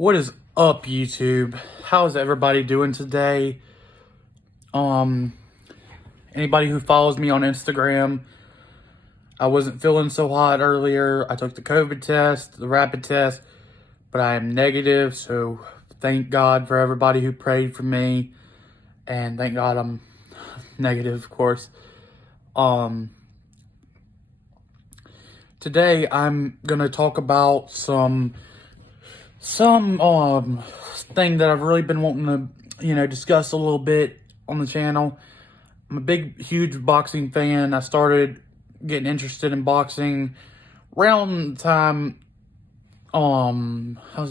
What is up, YouTube? How's everybody doing today? Anybody who follows me on Instagram, I wasn't feeling so hot earlier. I took the COVID test, the rapid test, but I am negative, so thank God for everybody who prayed for me, and thank God I'm negative, of course. Today I'm gonna talk about some thing that I've really been wanting to, discuss a little bit on the channel. I'm a huge boxing fan. I started getting interested in boxing around the time, since I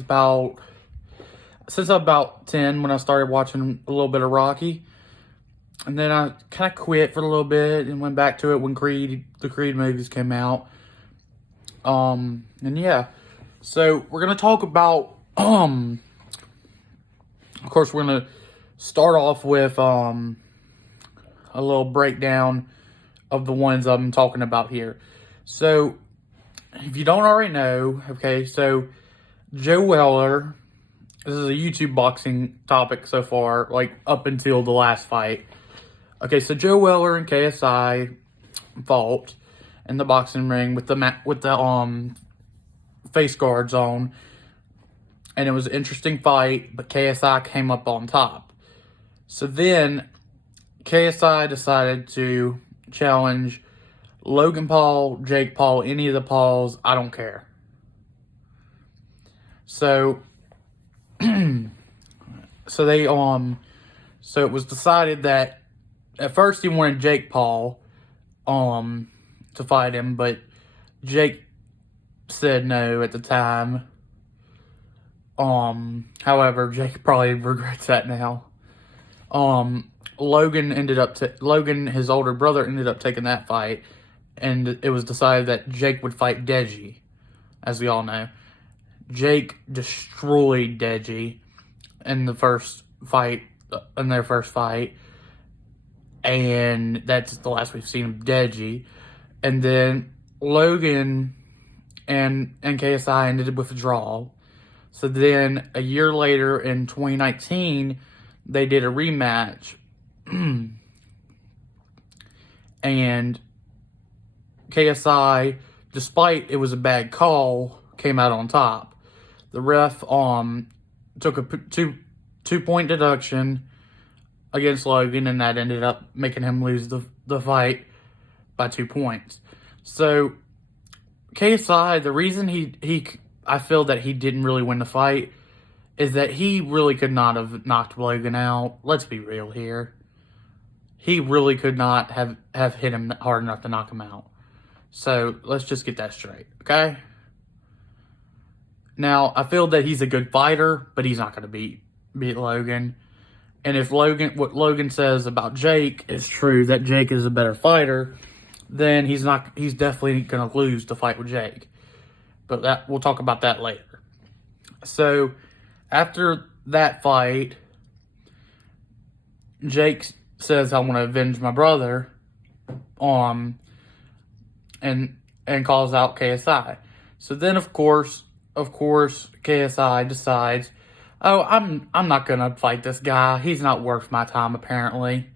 was about 10 when I started watching a little bit of Rocky. And then I kind of quit for a little bit and went back to it when the Creed movies came out. And yeah. So we're going to talk about, of course, we're going to start off with a little breakdown of the ones I'm talking about here. So, if you don't already know, okay, so Joe Weller, this is a YouTube boxing topic so far, like up until the last fight. Okay, so Joe Weller and KSI fought in the boxing ring with the face guards on, and it was an interesting fight, but KSI came up on top. So then KSI decided to challenge Logan Paul, Jake Paul, any of the Pauls, I don't care. So so it was decided that at first he wanted Jake Paul to fight him, but Jake said no at the time. However, Jake probably regrets that now. Logan, his older brother, ended up taking that fight, and it was decided that Jake would fight Deji, as we all know. Jake destroyed Deji in their first fight, and that's the last we've seen of Deji. And then Logan and KSI ended with a draw. So then a year later in 2019, they did a rematch. And KSI, despite it was a bad call, came out on top. The ref took a two-point deduction against Logan, and that ended up making him lose the fight by 2 points. So KSI, the reason I feel that he didn't really win the fight is that he really could not have knocked Logan out. Let's be real here. He really could not have hit him hard enough to knock him out. So let's just get that straight, okay? Now, I feel that he's a good fighter, but he's not going to beat Logan. And if what Logan says about Jake is true, that Jake is a better fighter, then he's definitely going to lose the fight with Jake. But we'll talk about that later. So, after that fight, Jake says, I want to avenge my brother, and calls out KSI. So then, of course, KSI decides, oh, I'm not gonna fight this guy. He's not worth my time, apparently.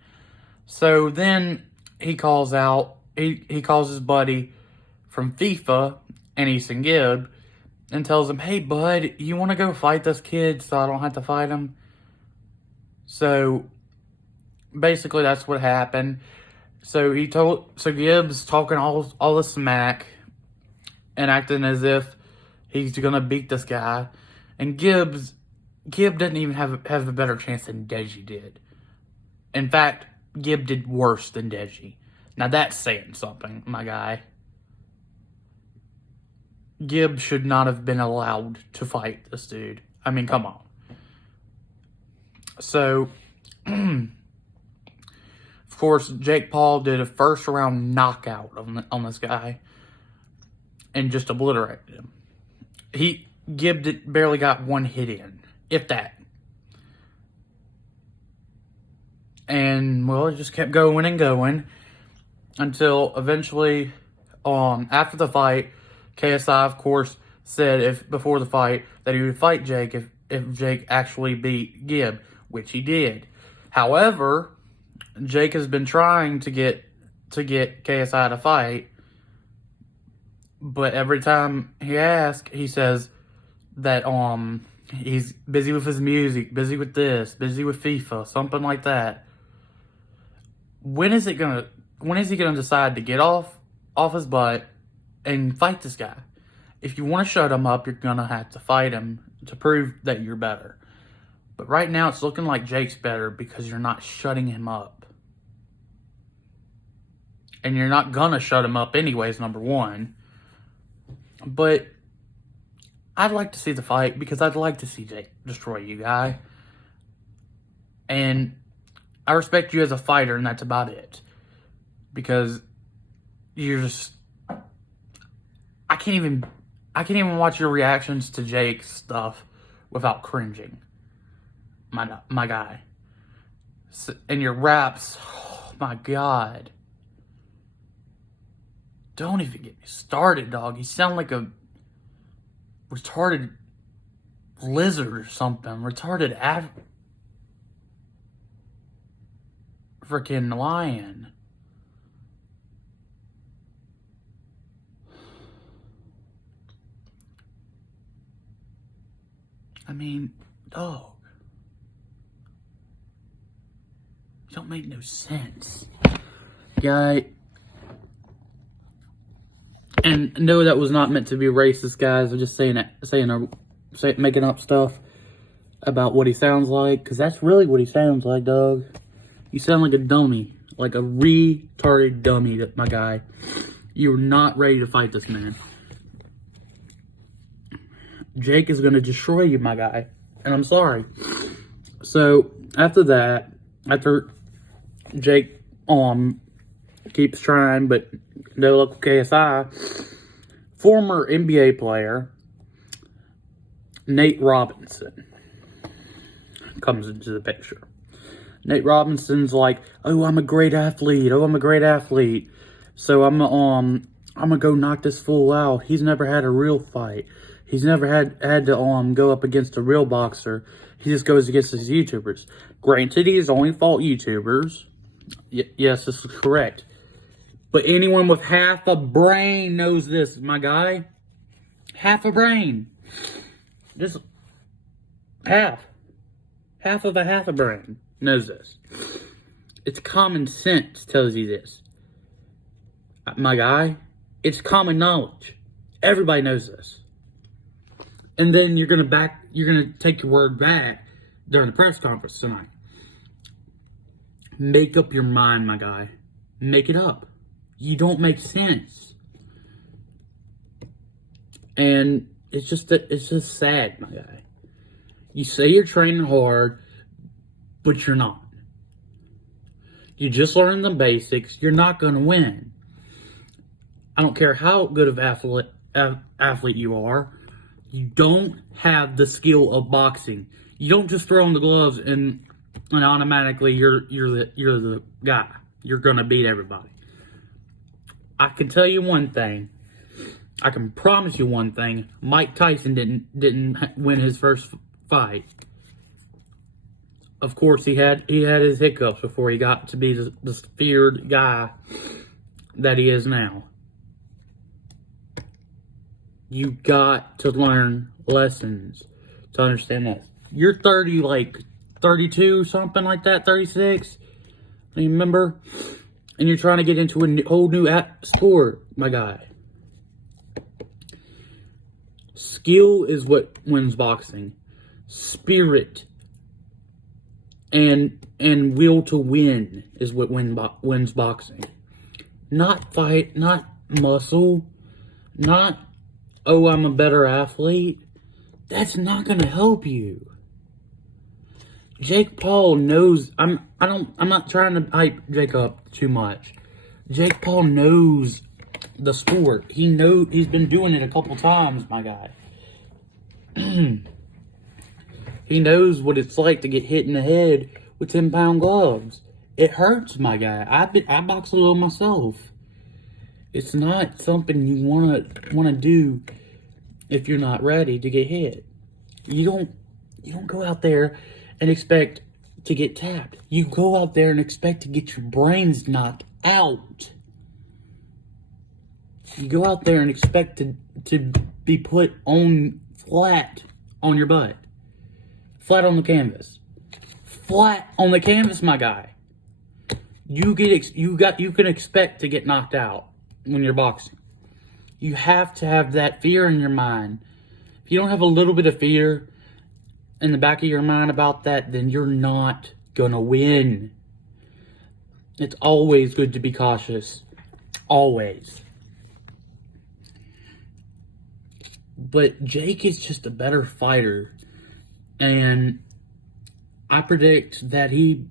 So then he calls his buddy from FIFA, Anderson Gibb, and tells him, hey, bud, you want to go fight this kid so I don't have to fight him? So basically that's what happened. So Gibbs talking all the smack and acting as if he's gonna beat this guy, and Gibb didn't even have a better chance than Deji did. In fact, Gibb did worse than Deji. Now that's saying something, my guy. Gibb should not have been allowed to fight this dude. I mean, come on. So, of course, Jake Paul did a first-round knockout on this guy and just obliterated him. Gibb barely got one hit in, if that. And, well, it just kept going and going until eventually, after the fight, KSI, of course, said before the fight that he would fight Jake if Jake actually beat Gib, which he did. However, Jake has been trying to get KSI to fight, but every time he asks, he says that he's busy with his music, busy with this, busy with FIFA, something like that. When is he gonna decide to get off his butt and fight this guy? If you want to shut him up, you're gonna have to fight him to prove that you're better. But right now, it's looking like Jake's better because you're not shutting him up. And you're not gonna shut him up anyways, number one. But I'd like to see the fight because I'd like to see Jake destroy you, guy. And I respect you as a fighter, and that's about it. Because you're just... I can't even watch your reactions to Jake's stuff without cringing. My guy. And your raps, oh my God. Don't even get me started, dog. You sound like a retarded lizard or something. Retarded freaking lion. I mean, dog. You don't make no sense. Guy. And no, that was not meant to be racist, guys. I'm just making up stuff about what he sounds like. Because that's really what he sounds like, dog. You sound like a dummy. Like a retarded dummy, my guy. You're not ready to fight this man. Jake is going to destroy you, my guy. And I'm sorry. So, after Jake keeps trying, but no luck with KSI, former NBA player Nate Robinson comes into the picture. Nate Robinson's like, oh, I'm a great athlete. So I'm gonna go knock this fool out. He's never had a real fight. He's never had to go up against a real boxer. He just goes against his YouTubers. Granted, he's only fought YouTubers. Yes, this is correct. But anyone with half a brain knows this, my guy. Half a brain. Just half. Half of a brain knows this. It's common sense tells you this. My guy, it's common knowledge. Everybody knows this. And then you're gonna take your word back during the press conference tonight. Make up your mind, my guy. Make it up. You don't make sense. And it's just sad, my guy. You say you're training hard, but you're not. You just learned the basics. You're not going to win. I don't care how good of athlete you are. You don't have the skill of boxing. You don't just throw on the gloves and automatically you're the guy. You're going to beat everybody. I can tell you one thing. I can promise you one thing. Mike Tyson didn't win his first fight. Of course, he had his hiccups before he got to be the feared guy that he is now. You got to learn lessons to understand this. You're 32, something like that, 36. You remember? And you're trying to get into a whole new sport, my guy. Skill is what wins boxing. Spirit and will to win is what wins boxing. Not fight, not muscle, not, oh, I'm a better athlete. That's not going to help you. Jake Paul knows, I'm not trying to hype Jake up too much. Jake Paul knows the sport. He's been doing it a couple times, my guy. He knows what it's like to get hit in the head with 10-pound gloves. It hurts, my guy. I box a little myself. It's not something you wanna do if you're not ready to get hit. You You don't go out there and expect to get tapped. You go out there and expect to get your brains knocked out. You go out there and expect to be put on flat on your butt. Flat on the canvas. Flat on the canvas, my guy. You can expect to get knocked out when you're boxing. You have to have that fear in your mind. If you don't have a little bit of fear in the back of your mind about that, then you're not gonna win. It's always good to be cautious. Always. But Jake is just a better fighter. And I predict that he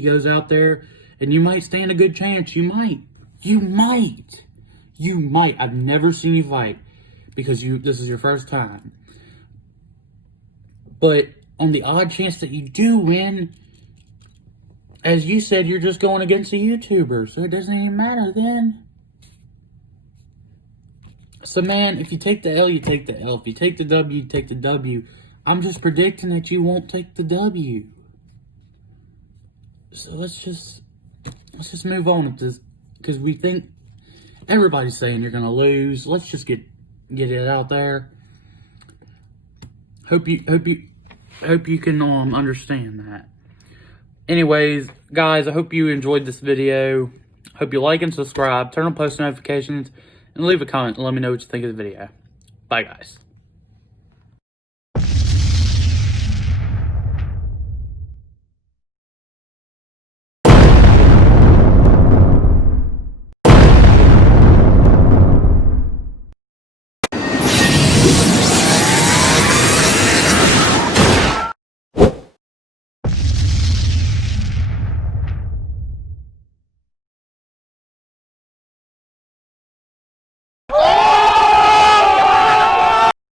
goes out there and you might stand a good chance. You might. I've never seen you fight because this is your first time. But on the odd chance that you do win, as you said, you're just going against a YouTuber, so it doesn't even matter then. So, man, if you take the L, you take the L. If you take the W, you take the W. I'm just predicting that you won't take the W. So let's just move on with this, because we think everybody's saying you're gonna lose. Let's just get it out there. Hope you can understand that. Anyways, guys, I hope you enjoyed this video. Hope you like and subscribe, turn on post notifications, and leave a comment and let me know what you think of the video. Bye, guys.